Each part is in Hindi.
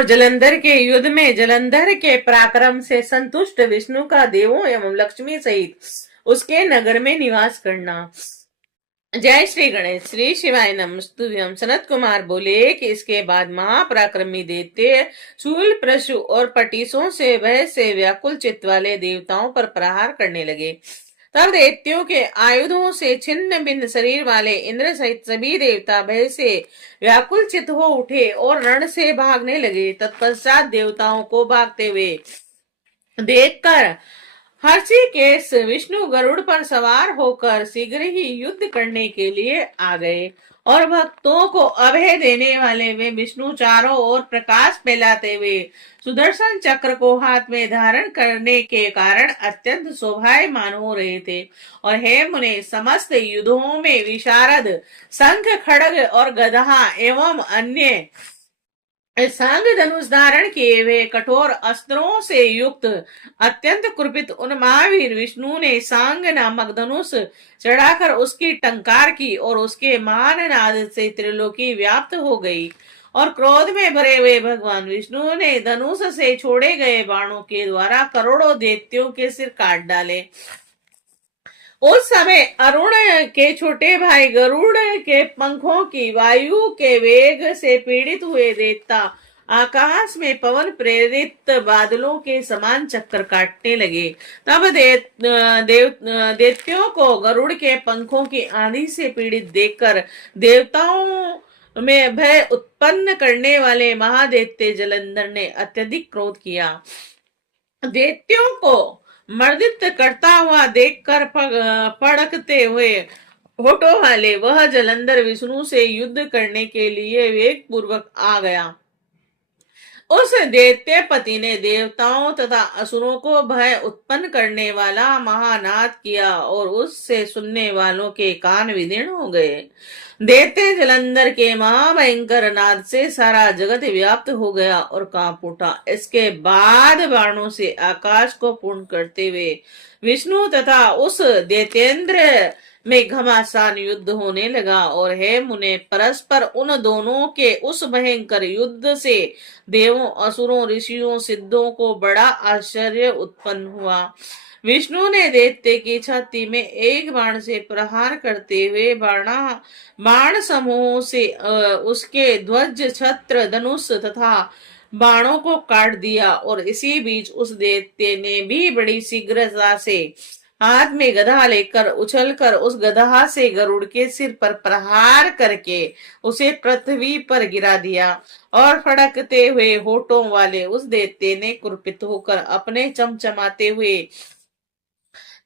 और जलंधर के युद्ध में जलंधर के पराक्रम से संतुष्ट विष्णु का देवों एवं लक्ष्मी सहित उसके नगर में निवास करना। जय श्री गणेश। श्री शिवाय नमस्तुभ्यम। सनत कुमार बोले कि इसके बाद महापराक्रमी दैत्य शूल प्रशु और पटीसों से भय से व्याकुल चित्त वाले देवताओं पर प्रहार करने लगे। तब दैत्यों के आयुधों से छिन्न भिन्न शरीर वाले इंद्र सहित सभी देवता भय से व्याकुल चित्त हो उठे और रण से भागने लगे। तत्पश्चात देवताओं को भागते हुए देखकर हर्षिकेश विष्णु गरुड़ पर सवार होकर शीघ्र ही युद्ध करने के लिए आ गए और भक्तों को अभय देने वाले वे विष्णु चारों ओर प्रकाश फैलाते हुए सुदर्शन चक्र को हाथ में धारण करने के कारण अत्यंत शोभायमान हो रहे थे। और हे मुने, समस्त युद्धों में विशारद शंख खड़ग और गधा एवं अन्य सांग धनुष धारण किए हुए कठोर अस्त्रों से युक्त अत्यंत कुपित उन महावीर विष्णु ने सांग नामक धनुष चढ़ाकर उसकी टंकार की और उसके मान नाद से त्रिलोकी व्याप्त हो गई। और क्रोध में भरे हुए भगवान विष्णु ने धनुष से छोड़े गए बाणों के द्वारा करोड़ों दैत्यों के सिर काट डाले। उस समय अरुण के छोटे भाई गरुड़ के पंखों की वायु के वेग से पीड़ित हुए देवता आकाश में पवन प्रेरित बादलों के समान चक्कर काटने लगे। तब दैत्यों को गरुड़ के पंखों की आंधी से पीड़ित देखकर देवताओं में भय उत्पन्न करने वाले महादैत्य जलंधर ने अत्यधिक क्रोध किया। दैत्यों को मर्दित करता हुआ देखकर पड़कते हुए होठों वाले वह जलंधर विष्णु से युद्ध करने के लिए वेग पूर्वक आ गया। उस दैत्यपति ने देवताओं तथा असुरों को भय उत्पन्न करने वाला महानाद किया और उससे सुनने वालों के कान विदीर्ण हो गए। दैत्य जलंधर के महाभयंकर नाद से सारा जगत व्याप्त हो गया और कांप उठा। इसके बाद बाणों से आकाश को पूर्ण करते हुए विष्णु तथा उस दैत्येंद्र में घमासान युद्ध होने लगा। और हे मुने, परस्पर उन दोनों के उस भयंकर युद्ध से देवों, असुरों, ऋषियों, सिद्धों को बड़ा आश्चर्य उत्पन्न हुआ। विष्णु ने दैत्य की छाती में एक बाण से प्रहार करते हुए बाण समूह से उसके ध्वज, छत्र, धनुष तथा बाणों को काट दिया। और इसी बीच उस दैत्य ने भी बड़ी शीघ्रता से हाथ में गदा लेकर उछलकर उस गधा से गरुड़ के सिर पर प्रहार करके उसे पृथ्वी पर गिरा दिया। और फड़कते हुए होठों वाले उस दैत्य ने कुपित होकर अपने चमचमाते हुए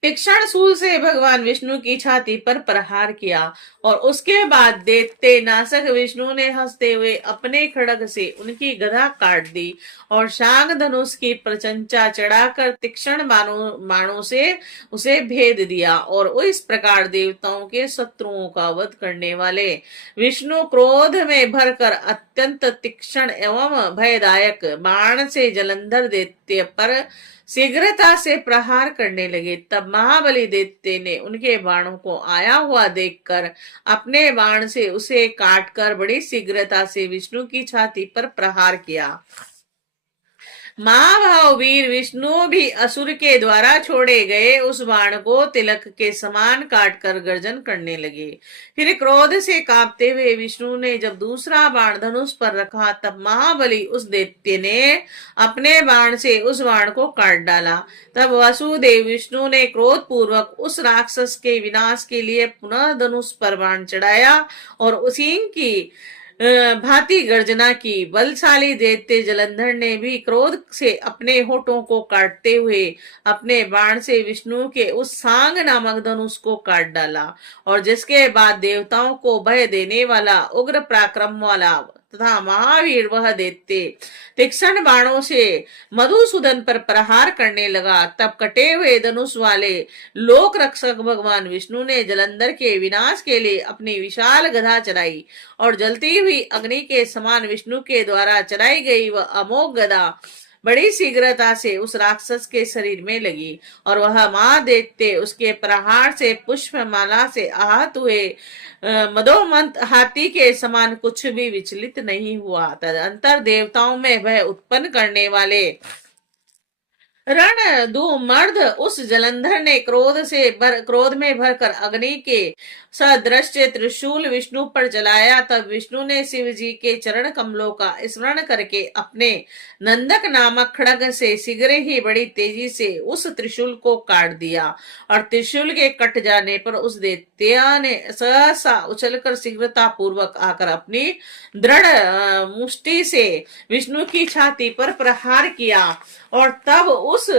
तीक्ष्ण शूल से भगवान विष्णु की छाती पर प्रहार किया। और उसके बाद दैत्य नाशक विष्णु ने हंसते हुए अपने खड्ग से उनकी गदा काट दी और शांग धनुष की प्रचंचा चढ़ाकर तीक्ष्ण बाणों से उसे भेद दिया। और इस प्रकार देवताओं के शत्रुओं का वध करने वाले विष्णु क्रोध में भरकर अत्यंत तीक्ष्ण एवं भयदायक बाण से जलंधर दैत्य पर शीघ्रता से प्रहार करने लगे। तब महाबली दैत्य ने उनके बाणों को आया हुआ देखकर अपने बाण से उसे काटकर बड़ी शीघ्रता से विष्णु की छाती पर प्रहार किया। महाभाव वीर विष्णु भी असुर के द्वारा छोड़े गए उस बाण को तिलक के समान काटकर गर्जन करने लगे। फिर क्रोध से कांपते हुए विष्णु ने जब दूसरा बाण धनुष पर रखा, तब महाबली उस दैत्य ने अपने बाण से उस बाण को काट डाला। तब वासुदेव विष्णु ने क्रोध पूर्वक उस राक्षस के विनाश के लिए पुनः धनुष पर बाण चढ़ाया और उसी की भांति गर्जना की। बलशाली दैत्य जलंधर ने भी क्रोध से अपने होठों को काटते हुए अपने बाण से विष्णु के उस सांग नामक धनुष को काट डाला। और जिसके बाद देवताओं को भय देने वाला उग्र पराक्रम वाला तथा महावीर वह दैत्य तीक्ष्ण बाणों से मधुसूदन पर प्रहार करने लगा। तब कटे हुए धनुष वाले लोक रक्षक भगवान विष्णु ने जलंधर के विनाश के लिए अपनी विशाल गदा चलाई और जलती हुई अग्नि के समान विष्णु के द्वारा चलाई गई वह अमोघ गदा बड़ी शीघ्रता से उस राक्षस के शरीर में लगी और वह महादैत्य उसके प्रहार से पुष्पमाला से आहत हुए मदोमंत हाथी के समान कुछ भी विचलित नहीं हुआ। तदंतर देवताओं में भय उत्पन्न करने वाले रण मर्द उस जलंधर ने क्रोध में भरकर अग्नि के सदृश त्रिशूल विष्णु पर जलाया। तब विष्णु ने शिव जी के चरण कमलों का स्मरण करके अपने नंदक नामक खड्ग से शीघ्र ही बड़ी तेजी से उस त्रिशूल को काट दिया और त्रिशूल के कट जाने पर उस दैत्य ने सहसा उछलकर शीघ्रता पूर्वक आकर अपनी दृढ़ मुष्टि से विष्णु की छाती पर प्रहार किया और तब उस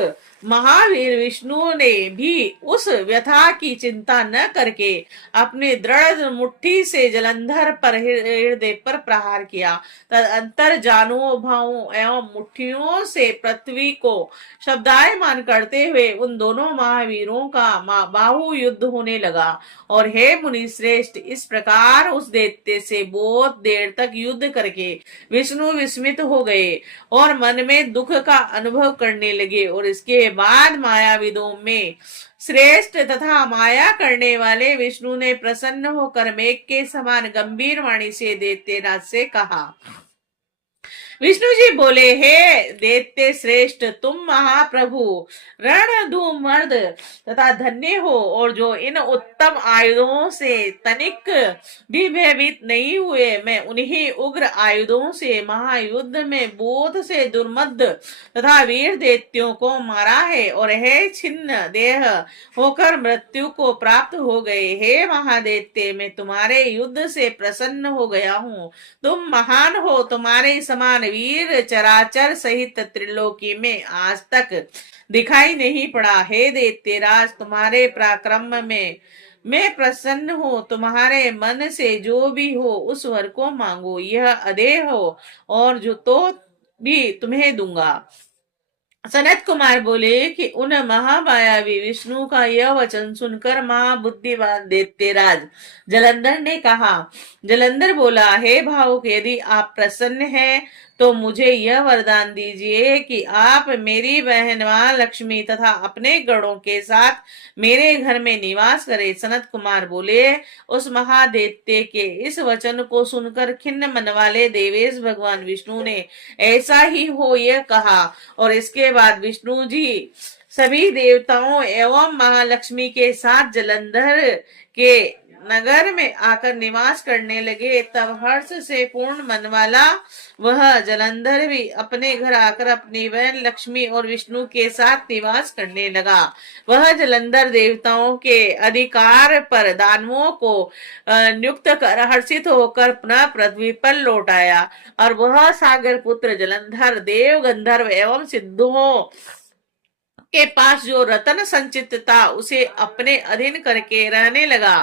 महावीर विष्णु ने भी उस व्यथा की चिंता न करके अपनी दृढ़ मुट्ठी से जलंधर पर हृदय पर प्रहार किया। तदंतर जानों भावों एवं मुट्ठियों से पृथ्वी को शब्दायमान करते हुए उन दोनों महावीरों का बाहु युद्ध होने लगा। और हे मुनि श्रेष्ठ, इस प्रकार उस दैत्य से बहुत देर तक युद्ध करके विष्णु विस्मित हो गए और मन में दुख का अनुभव करने लगे। और इसके बाद मायाविदों में श्रेष्ठ तथा माया करने वाले विष्णु ने प्रसन्न होकर मेघ के समान गंभीर वाणी से दैत्यराज से कहा। विष्णु जी बोले, हे दैत्य श्रेष्ठ, तुम महाप्रभु रणधूम मर्द तथा धन्य हो और जो इन उत्तम आयुधों से तनिक भी भयभीत नहीं हुए। मैं उन्हीं उग्र आयुधों से महायुद्ध में बहुत से दुर्मद तथा वीर दैत्यों को मारा है और हे छिन्न देह होकर मृत्यु को प्राप्त हो गए। हे महादैत्य, मैं तुम्हारे युद्ध से प्रसन्न हो गया हूँ। तुम महान हो, तुम्हारे समान वीर चराचर सहित त्रिलोकी में आज तक दिखाई नहीं पड़ा। हे दैत्यराज, तुम्हारे पराक्रम में मैं प्रसन्न हूँ। तुम्हारे मन से जो भी हो उस वर को मांगो, यह अदेह हो और जो तो भी तुम्हें दूंगा। सनत कुमार बोले कि उन महामायावी विष्णु का यह वचन सुनकर महाबुद्धिमान दैत्यराज जलंधर ने कहा। जलंधर बोला, हे भावुक, यदि आप प्रसन्न हैं तो मुझे यह वरदान दीजिए कि आप मेरी बहन महालक्ष्मी तथा अपने गणों के साथ मेरे घर में निवास करें। सनत कुमार बोले, उस महादैत्य के इस वचन को सुनकर खिन्न मन वाले देवेश भगवान विष्णु ने ऐसा ही हो यह कहा और इसके बाद विष्णु जी सभी देवताओं एवं महालक्ष्मी के साथ जलंधर के नगर में आकर निवास करने लगे। तब हर्ष से पूर्ण मन वाला वह जलंधर भी अपने घर आकर अपनी बहन लक्ष्मी और विष्णु के साथ निवास करने लगा। वह जलंधर देवताओं के अधिकार पर दानवों को नियुक्त कर हर्षित होकर पुनः पृथ्वी पर लौट आया और वह सागर पुत्र जलंधर देव गंधर्व एवं सिद्धों के पास जो रतन संचित था उसे अपने अधीन करके रहने लगा।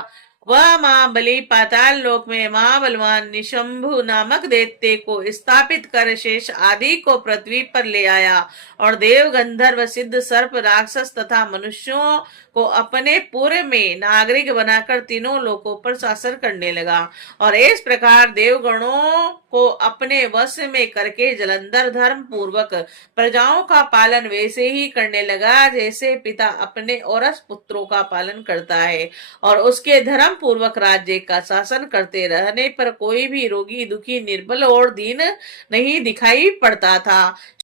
वह महाबली पाताल लोक में महाबलवान निशंभु नामक दैत्य को स्थापित कर शेष आदि को पृथ्वी पर ले आया और देव गंधर्व सिद्ध सर्प राक्षस तथा मनुष्यों को अपने पूर्व में नागरिक बनाकर तीनों लोकों पर शासन करने लगा। और इस प्रकार देवगणों को अपने वश में करके जलंधर धर्म पूर्वक प्रजाओं का पालन वैसे ही करने लगा जैसे पिता अपने औरस पुत्रों का पालन करता है। और उसके धर्म पूर्वक राज्य का शासन करते रहने पर कोई भी रोगी दुखी निर्बल और दीन नहीं दिखाई पड़ता था।